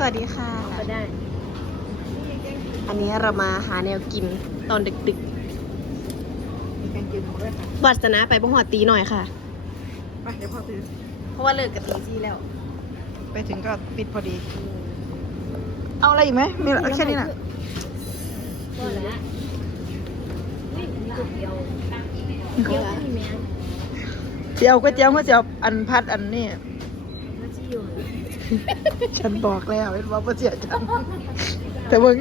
สวัสดีค่ะ ก็ได้ อันนี้เรามาหาแนวกินตอนดึกมีแกงจืดหมูด้วยค่ะๆวัสนาไปบ่หอดตีหน่อยค่ะ ไปเดี๋ยวพ่อซื้อเพราะว่าเลิกกับตีซี่แล้วไปถึงก็ปิดพอดี เอาอะไรอีกไหมมีแค่นี้น่ะก็แล้วนี่มีก๋วยเตี๋ยวเกลือนี่แม่เจียวก๋วยเตี๋ยวเมื่อเจียวอันพัดอันนี้มาชิอยู่ ฉันบอกแล้วเห็นว่าเมื่อเจียวฉันแต่เบิ่ง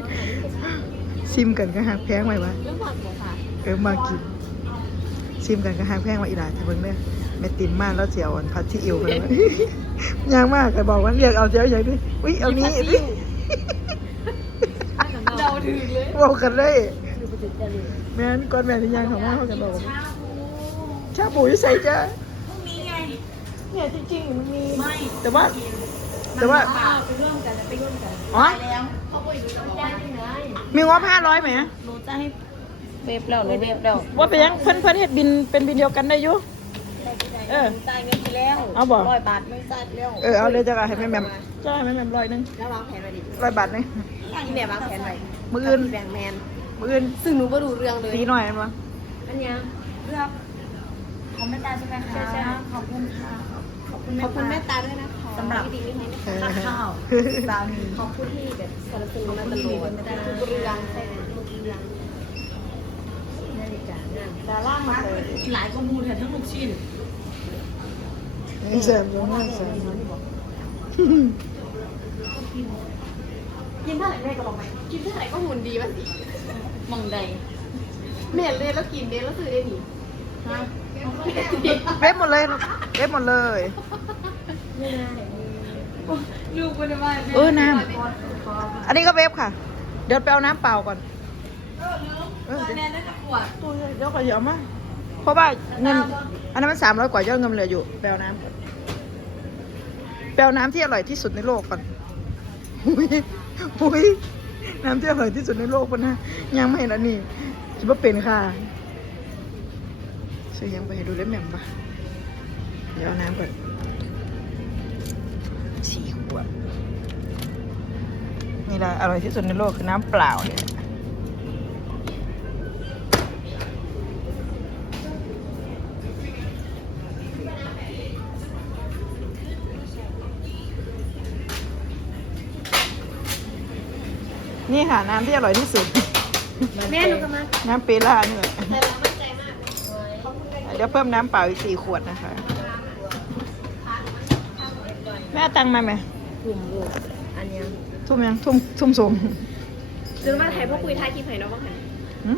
ซิมกันก็หักแพงไหมวะเรื่องผักบ่ค่ะเออมากินซิมกันก็หักแพงว่าอีหลาแต่เบิ่งเด้อแม่ติมมากแล้วเจียวอันพัดที่อิวกันเลยยางมากก็บอกว่าเรียกเอาเจียวอย่างนี้อุ้ยเอานี้ดิเราถือเลยบอกกันเลยดูไปถึงจะเลยแม่นก่อนแม่ที่ยางเขามาเขาจะบอกว่าชาบูอยู่ใส่จ้าเนี่ยจริงๆมันมีแต่ว่า แต่ว่าไปร่วมกันไปร่วมกันอ๋อจ้างยังไงมีงบห้าร้อยไหมหนูจะให้เวฟแล้วหนูเวฟแล้วว่าเป็นยังเพิ่นเพิ่นเฮ็ดบินเป็นบินเดียวกันได้อยู่เออจ่ายเงินไปแล้วเอาบ่ร้อยบาทไม่จ่ายแล้วเออเอาเลยจ้าให้แม่แม่มจ้าให้แม่แม่มร้อยหนึงแล้ววางแผนไว้ดิร้อยบาทนี่ที่แม่วางแผนไว้มืออื่นแบ่งแมนมืออื่นซึ่งหนูก็รู้เรื่องเลยตีหน่อยมั้ยอันเนี้ยเลือกของแม่ตาใช่ไหมคะใช่ใช่ขอบคุณค่ะ ขอบคุณขอบคุณแม่แม่ตาตาด้วยนะคะสำหรับ ที่ดีไม่ให้นะคะค่าข้าวสามี ขอบคุณที่แบบสนับสนุนมาตลอดทุกเรื่องใช่ไหมทุกเรื่องนาฬิกานั่นดาล่างมาเลยหลายคนมูแทนทั้งลูกชิ้นนี่เสริมตรงนี้เสริมกินเท่าไหร่แม่ก็บอกไหมกินเท่าไหร่ก็หุ่นดีมาสิมองใดแม่เลยแล้วกินเด้แล้วซื้อได้หนิฮะ เว็บหมดเลยเว็บหมดเลยไม่ได้ลูกเป็นว่าเออน้ำ อันนี้ก็เว็บค่ะ เดี๋ยวไปเอาน้ำเปล่าก่อน เออแม่ได้ตะกวดตู้เดี๋ยวก่อนเดี๋ยวมาเพราะว่าเงินอันนั้นมันสามร้อยกว่ายอดเงินเหลืออยู่ไปเอาน้ำก่อนไปเอาน้ำที่อร่อยที่สุดในโลกก่อนอุ้ยอุ้ยน้ำที่อร่อยที่สุดในโลกปะนะยังไม่เห็นอันนี้คิดว่าเป็นค่ะ ซื้อยังไปให้ดูได้แหม่มปะเดี๋ยวเอาน้ำก่อนสี่ขวดนี่แหละอร่อยที่สุดในโลกคือน้ำเปล่าเนี่ยนี่ค่ะน้ำที่อร่อยที่สุด แม่หนูก็มาน้ำเปล่านี่แหละแต่เรามั่นใจมาก เดี๋ยวเพิ่มน้ำเปล่าอีกสี่ขวดนะคะ แม่เอาตังค์มาไหมกลุ่มลูกอันเนี้ยทุ่มยังทุ่มทุ่มสมซื้อมาถ่ายพวกคุยท้ายคลิปให้น้องบ้างค่ะหึ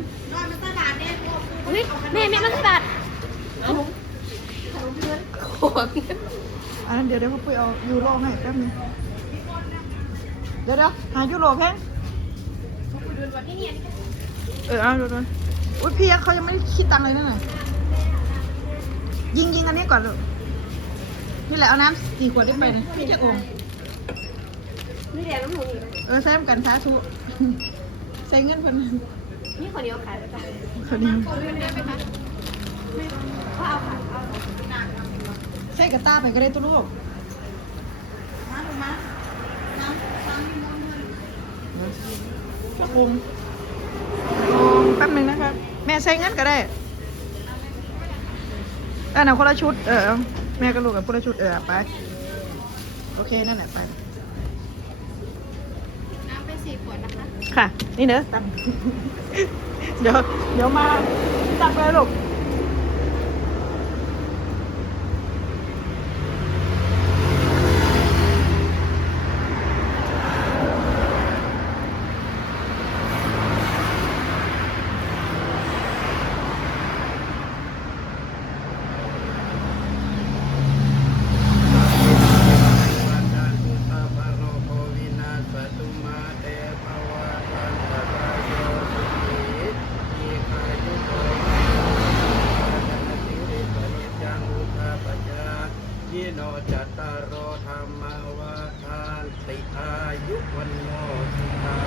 เฮ้ยแม่แม่มาสลัดขนมขนมเพื่อนขวดอันนั้นเดี๋ยวเดี๋ยวพ่อปุ้ยเอายูโรให้แป๊บนึงเดี๋ยวเดี๋ยวหายูโรแพงเออเอาดูดูอุ้ยพี่ยังเขายังไม่ได้คิดตังค์เลยนั่นน่ะ ยิงยิงอันนี้ก่อนลูกนี่แหละเอาน้ำสี่ขวดได้ไปนะพี่จะโอมนี่เดี๋ยวน้ำหนูอีกเออใส่น้ำกันสาธุใส่เงินเพิ่นนี่คนเดียวขายไปจ้ะคนนี้เรื่องนี้ไหมคะก็เอาค่ะเอาใส่กระต้าไปก็ได้ตัวลูกกระปุงแป๊บหนึงนะครับ แม่ใส่เงินก็ได้ เออหนังคนละชุด เออ แม่กับลูกกับคนละชุด เออ ไป โอเค นั่นแหละ ไป น้ำไปสี่ขวดนะคะ ค่ะ นี่เนอะตังเดี๋ยว เดี๋ยวมาตักไปลูก วันนันตุตาภโรโควินาสตุมาเตภวะตันตรายโยสุขีอีกายุโกมาจันติริสนิจังอุทาปจายิโน จตารโอธรรมวาทานติอายุวันโนสุตา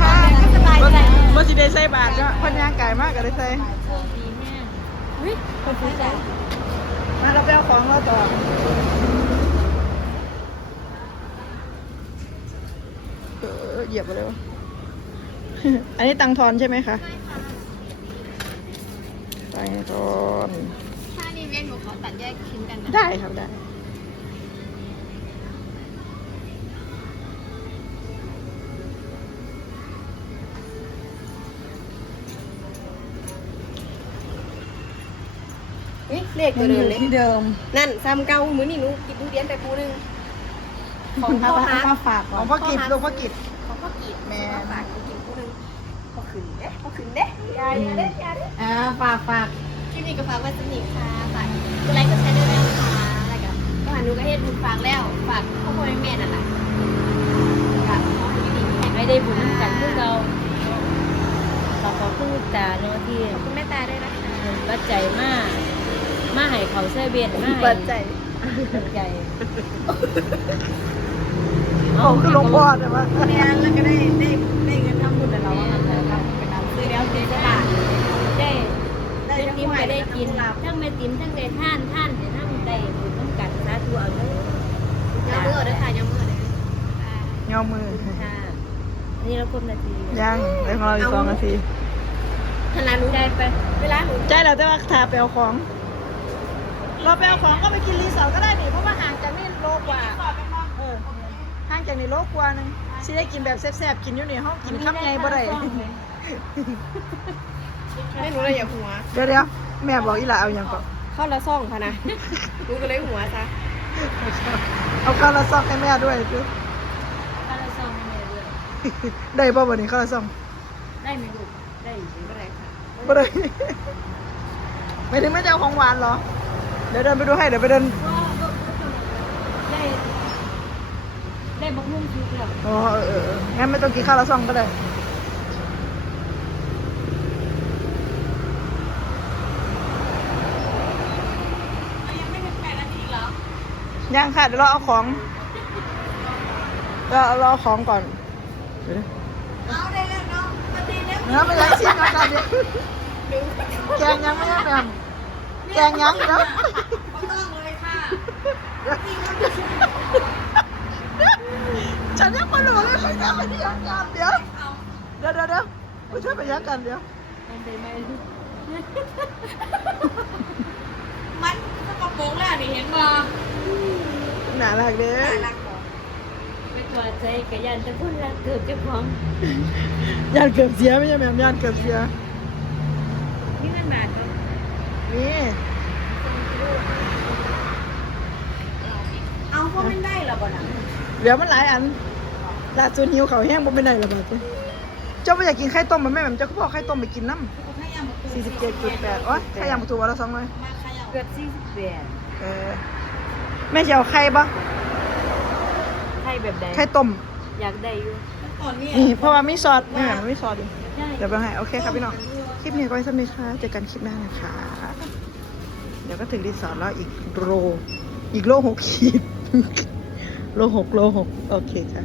ค่ะก็สบายใจว่าสิได้ใส่บาทก็พันยางไก่มากก็ได้ใส่โชคดีแม่ฮ้ยคนซื้อจ้ะมาเราไปเอาของเราต่อเหยียบไปเลยวะ อันนี้ตังทอนใช่ไหมคะตังทอนถ้านี่เว้นหนูขอตัดแยกชิ้นกันนะได้ครับได้เฮ้ยเลขตัวเดิมเลย ที่เดิม นั่นซ้ำเก้ามื้อนี่หนูกินทุเรียนไปปูหนึง ของพ่อเอาฮักมาฝากของพ่อกิจลูกพ่อกิจของพ่อกีดแม่แม่ฝาก ขึ้นเด้พอขึ้นเด้อยาอยาเด้อยาเด้อ่าฝากฝากคลิปนี้ก็ฝากไว้สนิทค่ะฝากกดไลค์กดแชร์ด้วยนะคะแล้วก็ก็หาหนูก็เฮ็ดบุญฝากแล้วฝากพ่อพ่อแม่นั่นแหละกับขอให้อยู่ดีมีแรงไม่ได้บุญกันพวกเราขอขอบคุณตาเนาะที่ขอบคุณแม่ตาด้วยนะคะเงินปัจจัยมาก มาให้เขาเสื้อเบียนมาให้เปิดใจปัจจัยเขาคือหลวงพ่อใช่ไหมเนี่ยแล้วก็ได้ได้ได้เงินำซื้อแล้วเจ๊จะบาทได้ได้ได้ทั้งติมหวยก็ได้ได้กินทั้งทั้งแม่ติมทั้งได้ท่านท่านแต่ทั้งได้บุญทั้งกันสาธุเอาเด้อยำมือด้ค่ะยำมือด้วยเงมือค่ะอันนี้เราครบนาทียังได้ของเราอีกสองนาทีขนาดหนูได้ไปเวลาหนูใจเราแต่ว่าทาไปเอาของ เราไปเอาของก็ไปกินรีสอร์ทก็ได้นี่เพราะว่าห่างจากนี่โลกว่าเออห่างจากนี่โลกกว่านึงสิได้กินแบบแซ่บๆกินอยู่นี่ห้องกินข้ามไงบ่ได้ ไม่รู้เลยอย่าหัว เดี๋ยวเดี๋ยวแม่บอกอีหล่าเอาอย่างก่อนเข้าละซ่องพะนะหนูก็เลยหัวซะเอาข้าวละซอกให้แม่ด้วยสิถ้าเราซ่อมให้แม่ด้วยได้ป่ะวันนี้ข้าวละซองได้ไหมลูกได้อยู่ไม่เป็นไรค่ะบ่ได้ไม่ถึงไม่จะเอาของหวานเหรอ เดี๋ยวเดินไปดูให้เดี๋ยวไปเดินได้ได้บักมุ่งชุกแล้วอ๋อเออเออเอองั้นไม่ต้องกินข้าวละซองก็ได้ ยังค่ะ เดี๋ยวเราเอาของเราเราเอาของก่อนเดี๋ยวนะเอาได้แล้วเนาะปฏิเนี้ยเนื้อไปยังชิมแล้วกันเนี่ยแกงยังไม่ยังแม่มแกงยังเนาะต้องเลยค่ะฉันยังไม่รู้เลยไปยังไปยังกันเดี๋ยวเดี๋ยวเดี๋ยวเดี๋ยวไปช่วยไปยังกันเดี๋ยว มันได้ไหมมันก็กระโปรงแล้วนี่เห็นบ่หนารักเด้อรักบ่ไม่ตัวใจกระยันจะพูดรักเกิดเจ้าของยานเกือบเสียไม่ใช่แม่มยานเกือบเสีย นี่เงินบาทเนาะนี่เอาเพราะไม่ได้หรอบ่น่ะเหลือมันหลายอันลาดจนหิวเขาวแห้งบ่เป็นไรหรอกบาดเจ้เจ้าไม่อยากกินไข่ต้มมันแม่แม่มเจ้าก็บอกไข่ต้มไปกินน้ำให้ยำมาตูสี่สิบเจ็ดจุดแปดโอ้ยไข่ยางประตูวันละสองเลยมาขยำ เกือบสี่สิบแปดเออแม่จะเอาไข่ปะไข่แบบใดไข่ต้ม อยากได้อยู่ก่อนเนี่ยนี่เพราะว่ามีซอสแม่แม่มันมีซอสอยู่ได้เดี๋ยวไปให้โอเคครับพี่น้อง คลิปนี้ก็ไว้สำหรับนี้ค่ะเจอกันคลิปหน้านะคะ เดี๋ยวก็ถึงรีสอร์ทแล้วอีกโลอีกโลหกขีด โลหกโลหกโอเคค่ะ